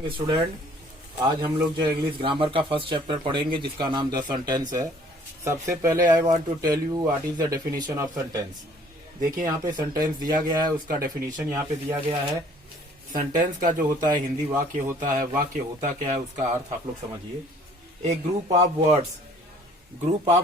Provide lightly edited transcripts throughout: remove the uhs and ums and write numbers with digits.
Student, आज हम लोग जो इंग्लिश ग्रामर का फर्स्ट चैप्टर पढ़ेंगे जिसका नाम द सेंटेंस है। सबसे पहले I want to tell you what is the definition of sentence. देखिए यहाँ पे सेंटेंस दिया गया है, उसका डेफिनेशन यहाँ पे दिया गया है। सेंटेंस का जो होता है हिंदी वाक्य होता है, वाक्य होता क्या है उसका अर्थ आप लोग समझिए। A group of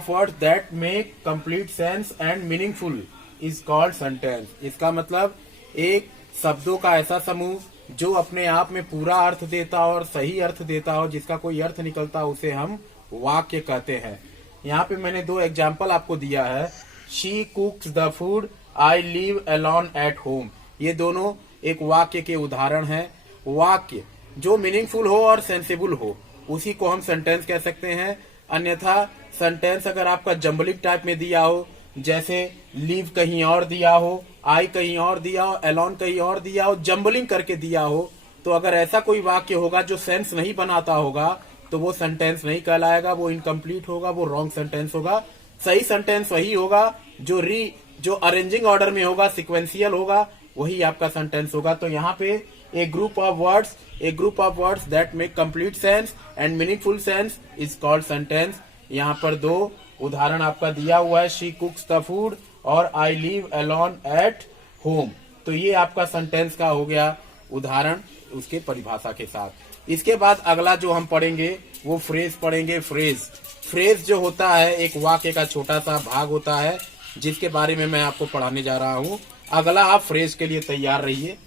words that make complete sense and meaningful is called sentence. इसका मतलब एक शब्दों का ऐसा समूह जो अपने आप में पूरा अर्थ देता हो और सही अर्थ देता हो, जिसका कोई अर्थ निकलता हो, उसे हम वाक्य कहते हैं। यहाँ पे मैंने दो एग्जाम्पल आपको दिया है। She कुक्स the food, I live alone at home. ये दोनों एक वाक्य के उदाहरण हैं। वाक्य जो मीनिंगफुल हो और सेंसिबल हो उसी को हम सेंटेंस कह सकते हैं। अन्यथा सेंटेंस अगर आपका जम्बलिक टाइप में दिया हो, जैसे लिव कहीं और दिया हो, आई कहीं और दिया हो, एलोन कहीं और दिया हो, जम्बलिंग करके दिया हो, तो अगर ऐसा कोई वाक्य होगा जो सेंस नहीं बनाता होगा तो वो सेंटेंस नहीं कहलाएगा, वो इनकम्प्लीट होगा, वो रॉन्ग सेंटेंस होगा। सही सेंटेंस वही होगा जो अरेंजिंग ऑर्डर में होगा, सिक्वेंशियल होगा, वही आपका सेंटेंस होगा। तो यहाँ पे a group of words that make complete sense and meaningful sense is called sentence. यहाँ पर दो उदाहरण आपका दिया हुआ है, शी कुक्स द फूड और I live alone at home. तो ये आपका सेंटेंस का हो गया उदाहरण उसके परिभाषा के साथ। इसके बाद अगला जो हम पढ़ेंगे वो फ्रेज पढ़ेंगे। फ्रेज जो होता है एक वाक्य का छोटा सा भाग होता है जिसके बारे में मैं आपको पढ़ाने जा रहा हूँ। अगला आप फ्रेज के लिए तैयार रहिए।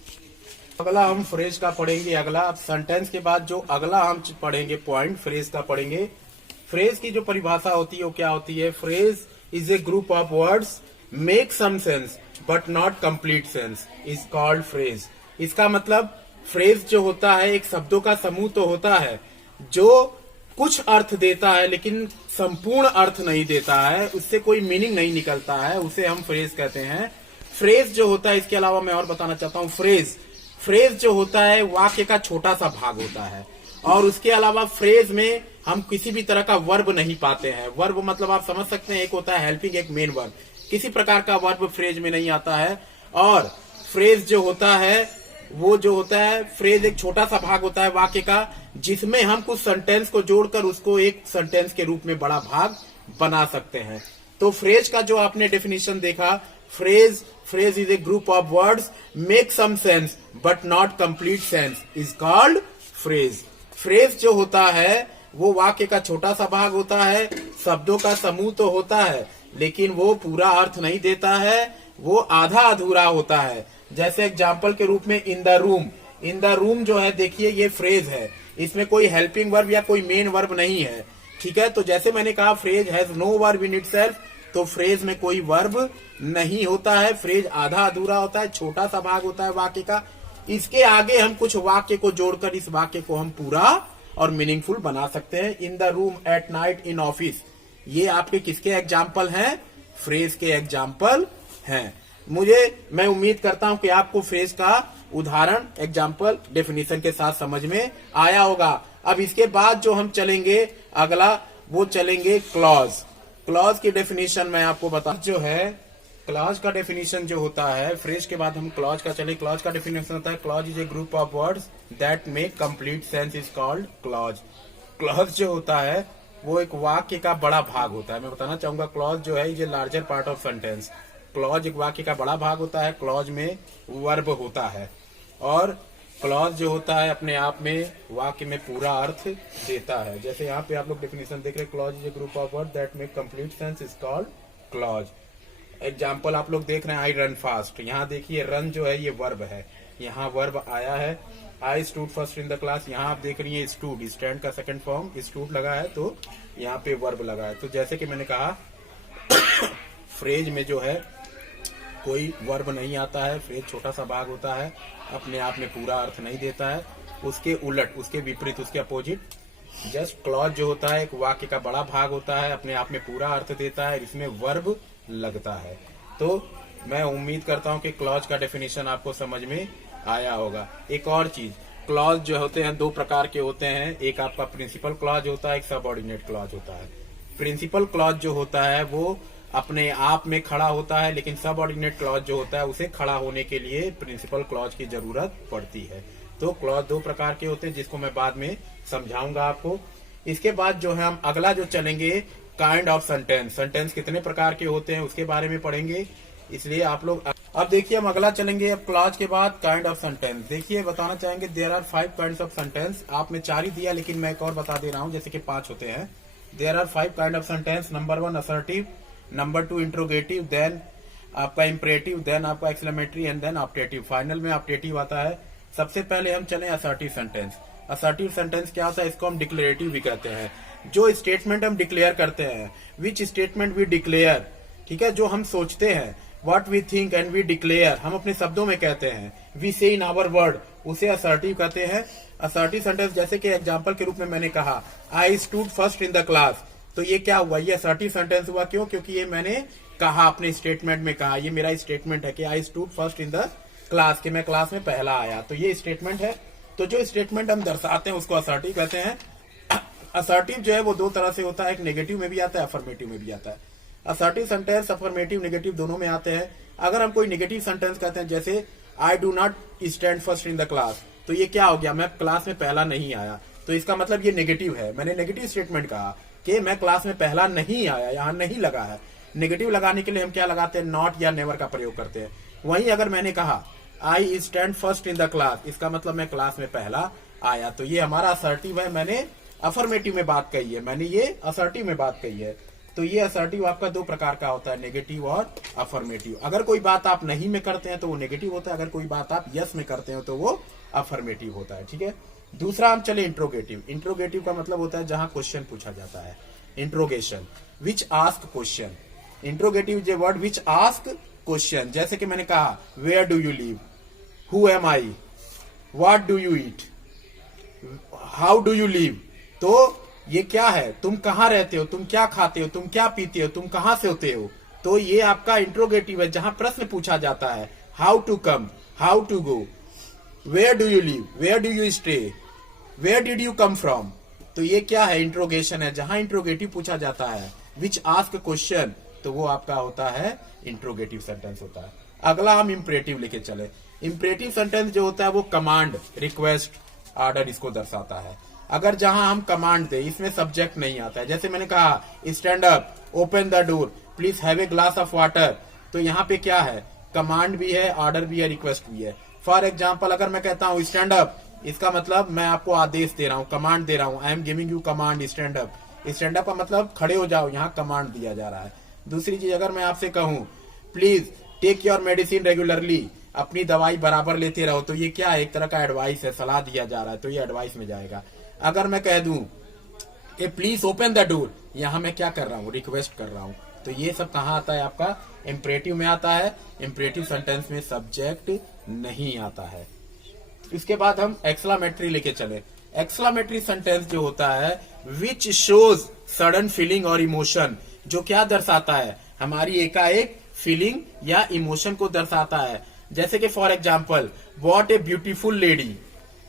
अगला हम फ्रेज का पढ़ेंगे। अगला सेंटेंस के बाद जो अगला हम पढ़ेंगे पॉइंट फ्रेज का पढ़ेंगे। फ्रेज की जो परिभाषा होती है वो क्या होती है? Phrase is a group of words make some sense but not complete sense is called phrase. इसका मतलब फ्रेज जो होता है एक शब्दों का समूह तो होता है जो कुछ अर्थ देता है लेकिन संपूर्ण अर्थ नहीं देता है, उससे कोई मीनिंग नहीं निकलता है, उसे हम फ्रेज कहते हैं। फ्रेज जो होता है, इसके अलावा मैं और बताना चाहता हूँ, फ्रेज जो होता है वाक्य का छोटा सा भाग होता है और उसके अलावा फ्रेज में हम किसी भी तरह का वर्ब नहीं पाते हैं। वर्ब मतलब आप समझ सकते हैं, एक होता है हेल्पिंग, एक मेन वर्ब। किसी प्रकार का वर्ब फ्रेज में नहीं आता है। और फ्रेज जो होता है वो जो होता है, फ्रेज एक छोटा सा भाग होता है वाक्य का जिसमें हम कुछ सेंटेंस को जोड़कर उसको एक सेंटेंस के रूप में बड़ा भाग बना सकते हैं। तो फ्रेज का जो आपने डेफिनेशन देखा, phrase is a group of words make some sense but not complete sense is called phrase. Phrase जो होता है वो वाक्य का छोटा सा भाग होता है, शब्दों का समूह तो होता है लेकिन वो पूरा अर्थ नहीं देता है, वो आधा अधूरा होता है। जैसे एग्जाम्पल के रूप में इन द रूम जो है, देखिए ये फ्रेज है, इसमें कोई हेल्पिंग वर्ब या कोई मेन वर्ब नहीं है। ठीक है, तो जैसे मैंने कहा phrase has no verb in itself, तो फ्रेज में कोई वर्ब नहीं होता है, फ्रेज आधा अधूरा होता है, छोटा सा भाग होता है वाक्य का। इसके आगे हम कुछ वाक्य को जोड़कर इस वाक्य को हम पूरा और मीनिंगफुल बना सकते हैं। In the room at night in office, ये आपके किसके एग्जाम्पल हैं? फ्रेज के एग्जाम्पल हैं। मैं उम्मीद करता हूं कि आपको फ्रेज का उदाहरण, एग्जाम्पल, डेफिनेशन के साथ समझ में आया होगा। अब इसके बाद जो हम चलेंगे अगला वो चलेंगे क्लॉज की डेफिनेशन मैं आपको बता जो है। क्लॉज का डेफिनेशन जो होता है, फ्रेज के बाद हम क्लॉज का चले। क्लॉज का डेफिनेशन होता है clause is a group of words that make complete sense is called clause. Clause जो होता है वो एक वाक्य का बड़ा भाग होता है। मैं बताना चाहूंगा क्लॉज जो है ये larger part of sentence. Clause एक वाक्य का बड़ा भाग होता है, क्लॉज में वर्ब होता है और क्लॉज जो होता है अपने आप में वाक्य में पूरा अर्थ देता है। जैसे यहाँ पे आप लोग डेफिनेशन देख रहे हैं, clause is a group of word that make complete sense is called clause. Example आप लोग देख रहे हैं, आई रन फास्ट। यहाँ देखिए रन जो है ये वर्ब है, यहाँ वर्ब आया है। I stood first in the class, यहाँ आप देख रही है स्टूड, स्टैंड का सेकंड फॉर्म स्टूड लगा है तो यहाँ पे वर्ब लगा है। तो जैसे कि मैंने कहा फ्रेज में जो है कोई वर्ब नहीं आता है, फ्रेज छोटा सा भाग होता है, अपने आप में पूरा अर्थ नहीं देता है। उसके उलट, उसके विपरीत, उसके अपोजिट जस्ट क्लॉज जो होता है एक वाक्य का बड़ा भाग होता है, अपने आप में पूरा अर्थ देता है, इसमें वर्ब लगता है। तो मैं उम्मीद करता हूं कि क्लॉज का डेफिनेशन आपको समझ में आया होगा। एक और चीज, क्लॉज जो होते हैं दो प्रकार के होते हैं, एक आपका प्रिंसिपल क्लॉज होता है, एक सबऑर्डिनेट क्लॉज होता है। प्रिंसिपल क्लॉज जो होता है वो अपने आप में खड़ा होता है, लेकिन सबऑर्डिनेट क्लॉज जो होता है उसे खड़ा होने के लिए प्रिंसिपल क्लॉज की जरूरत पड़ती है। तो क्लॉज दो प्रकार के होते हैं जिसको मैं बाद में समझाऊंगा आपको। इसके बाद जो है हम अगला जो चलेंगे काइंड ऑफ सेंटेंस, सेंटेंस कितने प्रकार के होते हैं उसके बारे में पढ़ेंगे। इसलिए आप लोग अब देखिए हम अगला चलेंगे अब क्लॉज के बाद काइंड ऑफ सेंटेंस। देखिए बताना चाहेंगे there are 5 kind of sentence. आप में 4 ही दिया लेकिन मैं एक और बता दे रहा हूं जैसे कि 5 होते हैं। There are 5 kind of sentence. Number 1 assertive, number 2 interrogative, then आपका इम्परेटिव, देन आपका exclamatory and then optative. Final में ऑप्टेटिव आता है। सबसे पहले हम चले असर्टिव सेंटेंस। असर्टिव सेंटेंस क्या होता है? इसको हम डिक्लेरेटिव भी कहते हैं। जो स्टेटमेंट हम डिक्लेयर करते हैं, विच स्टेटमेंट वी डिक्लेयर, ठीक है, जो हम सोचते हैं, what we think and we declare, हम अपने शब्दों में कहते हैं, we say in our word, उसे असर्टिव कहते हैं। असर्टिव सेंटेंस जैसे कि एग्जांपल के रूप में मैंने कहा I stood first in the class, तो ये क्या हुआ? ये असर्टिव सेंटेंस हुआ। क्यों? क्योंकि ये मैंने कहा, अपने स्टेटमेंट में कहा। ये मेरा स्टेटमेंट है कि I stood first in the class, कि मैं क्लास में पहला आया, तो ये स्टेटमेंट है। तो जो स्टेटमेंट हम दर्शाते हैं उसको असर्टिव कहते हैं। असर्टिव जो है वो 2 तरह से होता है, एक नेगेटिव में भी आता है, अफर्मेटिव में भी आता है। असर्टिव सेंटेंस अफर्मेटिव नेगेटिव दोनों में आते हैं। अगर हम कोई नेगेटिव सेंटेंस कहते हैं जैसे I do not stand first in the class, तो ये क्या हो गया? मैं क्लास में पहला नहीं आया, तो इसका मतलब ये नेगेटिव है। मैंने नेगेटिव स्टेटमेंट कहा कि मैं क्लास में पहला नहीं आया, यहां नहीं लगा है। नेगेटिव लगाने के लिए हम क्या लगाते हैं? नॉट या नेवर का प्रयोग करते हैं। वहीं अगर मैंने कहा I stand first in the class, इसका मतलब मैं क्लास में पहला आया, तो ये हमारा असर्टिव है। मैंने अफर्मेटिव में बात कही है, मैंने ये असर्टिव में बात कही है। तो ये असर्टिव आपका 2 प्रकार का होता है, नेगेटिव और अफर्मेटिव। अगर कोई बात आप नहीं में करते हैं तो वो नेगेटिव होता है, अगर कोई बात आप यस में करते हैं तो वो अफर्मेटिव होता है। ठीक है। दूसरा हम चले इंट्रोगेटिव। इंट्रोगेटिव का मतलब होता है जहां क्वेश्चन पूछा जाता है, interrogation, which ask question. Interrogative जो वर्ड विच आस्क क्वेश्चन, जैसे कि मैंने कहा where do you live, who am I, what do you eat, how do you live. तो ये क्या है? तुम कहां रहते हो, तुम क्या खाते हो, तुम क्या पीते हो, तुम कहां से होते हो। तो ये आपका इंट्रोगेटिव है जहां प्रश्न पूछा जाता है। How to come, how to go, where do you live, where do you stay, where did you come from. तो ये क्या है? इंट्रोगेशन है, जहां इंट्रोगेटिव पूछा जाता है। विच आस्क क्वेश्चन, तो वो आपका होता है इंट्रोगेटिव सेंटेंस होता है। अगला हम इंपरेटिव लेके चले। इंपरेटिव सेंटेंस जो होता है वो कमांड, रिक्वेस्ट, ऑर्डर इसको दर्शाता है। अगर जहां हम कमांड दे, इसमें सब्जेक्ट नहीं आता है। जैसे मैंने कहा stand up, open the door, please have a glass of water, तो यहाँ पे क्या है? कमांड भी है, ऑर्डर भी है, रिक्वेस्ट भी है। फॉर एग्जाम्पल अगर मैं कहता हूँ स्टैंड अप, इसका मतलब मैं आपको आदेश दे रहा हूँ, कमांड दे रहा हूँ। I am giving you command stand up. Stand up का मतलब खड़े हो जाओ, यहाँ कमांड दिया जा रहा है। दूसरी चीज अगर मैं आपसे कहूँ please take your medicine regularly, अपनी दवाई बराबर लेते रहो, तो ये क्या है? एक तरह का एडवाइस है, सलाह दिया जा रहा है, तो ये एडवाइस में जाएगा। अगर मैं कह दूं कि प्लीज ओपन द डोर, यहां मैं क्या कर रहा हूं? रिक्वेस्ट कर रहा हूं। तो ये सब कहां आता है? आपका इंपरेटिव में आता है। इंपरेटिव सेंटेंस में सब्जेक्ट नहीं आता है। इसके बाद हम एक्सक्लेमेटरी लेके चले। एक्सक्लेमेटरी सेंटेंस जो होता है विच शोज सडन फीलिंग और इमोशन, जो क्या दर्शाता है? हमारी एकाएक फीलिंग या इमोशन को दर्शाता है। जैसे कि for example what a beautiful lady,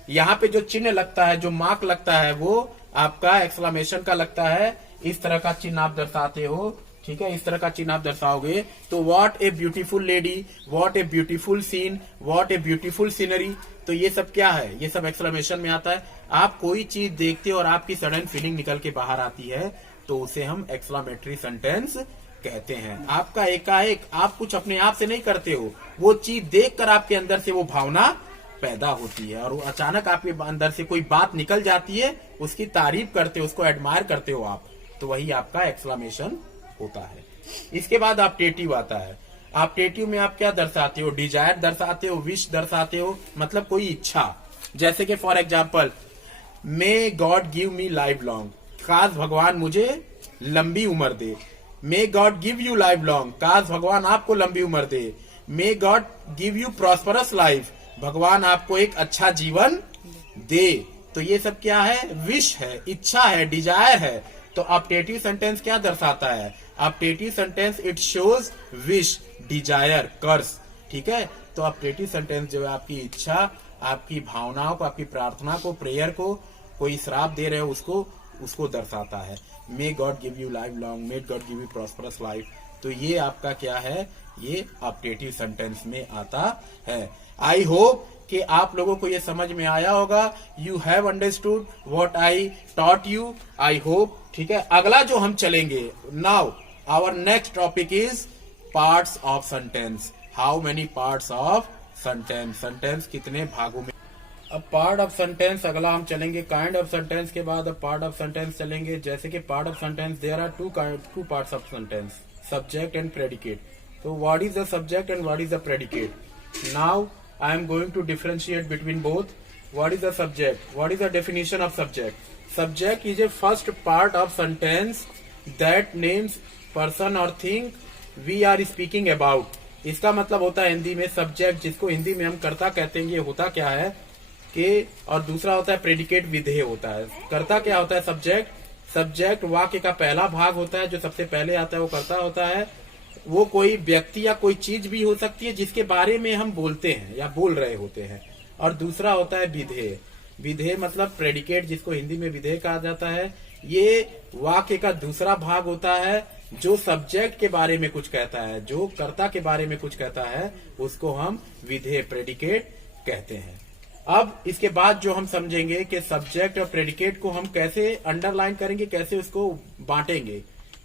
यहाँ पे जो चिन्ह लगता है, जो मार्क लगता है, वो आपका एक्सक्लेमेशन का लगता है। इस तरह का चिन्ह आप दर्शाते हो, ठीक है, इस तरह का चिन्ह आप दर्शाओगे तो what a beautiful lady, what a beautiful scene, what a beautiful scenery, तो ये सब क्या है? ये सब एक्सक्लेमेशन में आता है। आप कोई चीज देखते हो और आपकी सडन फीलिंग निकल के बाहर आती है, तो उसे हम एक्सक्लेमेटरी सेंटेंस कहते हैं। आपका एकाएक आप कुछ अपने आप से नहीं करते हो, वो चीज देखकर आपके अंदर से वो भावना पैदा होती है और वो अचानक आपके अंदर से कोई बात निकल जाती है, उसकी तारीफ करते हो, उसको एडमायर करते हो आप, तो वही आपका एक्सक्लेमेशन होता है। इसके बाद ऑप्टेटिव आता है। ऑप्टेटिव में आप क्या दर्शाते हो? डिजायर दर्शाते हो, विश दर्शाते हो, मतलब कोई इच्छा। जैसे कि for example may God give me life long, काश भगवान मुझे लंबी उम्र दे। May God give you life long, काश भगवान आपको लंबी उम्र दे। May God give you prosperous life, भगवान आपको एक अच्छा जीवन दे। तो ये सब क्या है? विश है, इच्छा है, डिजायर है। तो ऑप्टेटिव सेंटेंस क्या दर्शाता है? Optative sentence it shows wish, desire, curse, ठीक है। तो ऑप्टेटिव सेंटेंस जो है आपकी इच्छा, आपकी भावनाओं को, आपकी प्रार्थना को, प्रेयर को, कोई श्राप दे रहे हो उसको दर्शाता है। मे God give you life long, may God give you prosperous life, तो ये आपका क्या है? ये ऑप्टेटिव सेंटेंस में आता है। आई होप कि आप लोगों को ये समझ में आया होगा। You have understood what I taught you, I hope. ठीक है, अगला जो हम चलेंगे, now our next topic is parts of sentence. How many parts of sentence, sentence कितने भागों में। अब पार्ट ऑफ सेंटेंस अगला हम चलेंगे। काइंड ऑफ सेंटेंस के बाद अब पार्ट ऑफ सेंटेंस चलेंगे। जैसे कि part of sentence there are two parts of sentence, subject and predicate. तो what is the subject and what is the predicate? Now I am going to differentiate between both. What is the subject? What is the definition of subject? Subject is a first part of sentence that names person or thing we are speaking about। इसका मतलब होता है हिंदी में subject, जिसको हिंदी में हम कर्ता कहते हैं। ये होता क्या है कि, और दूसरा होता है प्रेडिकेट, विधेय होता है। कर्ता क्या होता है? सब्जेक्ट। सब्जेक्ट वाक्य का पहला भाग होता है, जो सबसे पहले आता है वो कर्ता होता है। वो कोई व्यक्ति या कोई चीज भी हो सकती है जिसके बारे में हम बोलते हैं या बोल रहे होते हैं। और दूसरा होता है विधेय। विधेय मतलब प्रेडिकेट, जिसको हिंदी में विधेय कहा जाता है। ये वाक्य का दूसरा भाग होता है जो सब्जेक्ट के बारे में कुछ कहता है, जो कर्ता के बारे में कुछ कहता है, उसको हम विधेय, प्रेडिकेट कहते हैं। अब इसके बाद जो हम समझेंगे कि सब्जेक्ट और प्रेडिकेट को हम कैसे अंडरलाइन करेंगे, कैसे उसको बांटेंगे।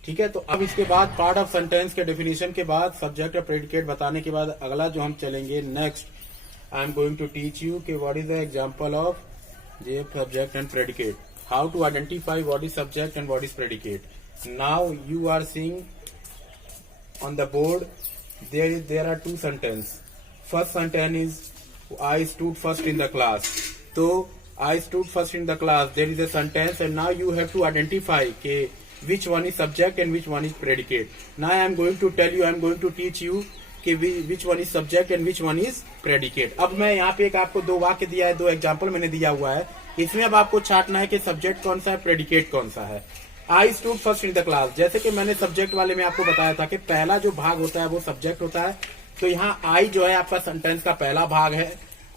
ठीक है, तो अब इसके बाद पार्ट ऑफ सेंटेंस के डेफिनेशन के बाद, सब्जेक्ट और प्रेडिकेट बताने के बाद अगला जो हम चलेंगे next, I am going to teach you कि what is the example of subject and predicate, how to identify what is subject and what is predicate. Now you are seeing on the board there are two sentences. First sentence is I stood first in the class. So I stood first in the class, there is a sentence, and now you have to identify which one is subject and which one is predicate. Now I am going to tell you, I am going to teach you कि which one is subject and which one is predicate. अब मैं यहाँ पे एक आपको दो वाक्य दिया है, दो एग्जांपल मैंने दिया हुआ है। इसमें अब आपको छांटना है कि सब्जेक्ट कौन सा है, प्रेडिकेट कौन सा है। I stood first in the class, जैसे कि मैंने सब्जेक्ट वाले में आपको बताया था कि पहला जो भाग होता है वो सब्जेक्ट होता है। तो यहाँ आई जो है आपका सेंटेंस का पहला भाग है,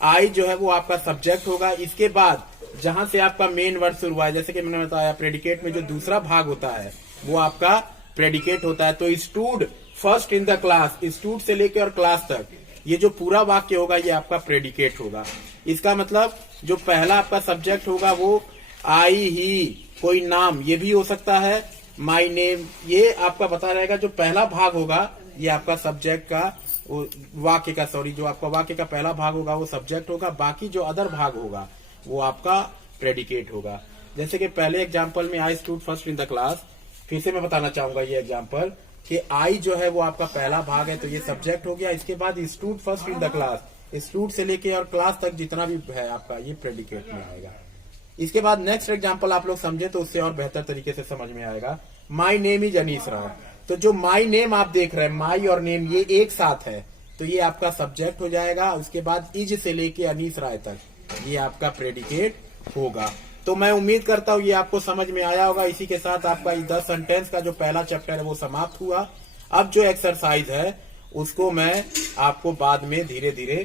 आई जो है वो आपका सब्जेक्ट होगा। इसके बाद जहां से आपका मेन वर्ड शुरू हुआ है, जैसे कि मैंने बताया प्रेडिकेट में जो दूसरा भाग होता है वो आपका प्रेडिकेट होता है। तो stood first in the class, stood से लेकर और क्लास तक, ये जो पूरा वाक्य होगा ये आपका प्रेडिकेट होगा। इसका मतलब जो पहला आपका सब्जेक्ट होगा वो आई, ही, कोई नाम, ये भी हो सकता है, माई नेम, ये आपका बता रहेगा। जो पहला भाग होगा ये आपका सब्जेक्ट का, वाक्य का, सॉरी, जो आपका वाक्य का पहला भाग होगा वो सब्जेक्ट होगा। बाकी जो अदर भाग होगा वो आपका प्रेडिकेट होगा। जैसे कि पहले एग्जाम्पल में I stood first in the class, फिर से मैं बताना चाहूंगा ये एग्जाम्पल कि आई जो है वो आपका पहला भाग है, तो ये सब्जेक्ट हो गया। इसके बाद stood first in the class, stood से लेके और क्लास तक जितना भी है आपका ये प्रेडिकेट में आएगा। इसके बाद नेक्स्ट एग्जांपल आप लोग समझे तो उससे और बेहतर तरीके से समझ में आएगा। माई नेम इज अनीस राय, तो जो माई नेम आप देख रहे हैं, माई और नेम ये एक साथ है, तो ये आपका सब्जेक्ट हो जाएगा। उसके बाद इज से लेके अनीस राय तक ये आपका प्रेडिकेट होगा। तो मैं उम्मीद करता हूँ ये आपको समझ में आया होगा। इसी के साथ आपका 10 सेंटेंस का जो पहला चैप्टर है वो समाप्त हुआ। अब जो एक्सरसाइज है उसको मैं आपको बाद में धीरे धीरे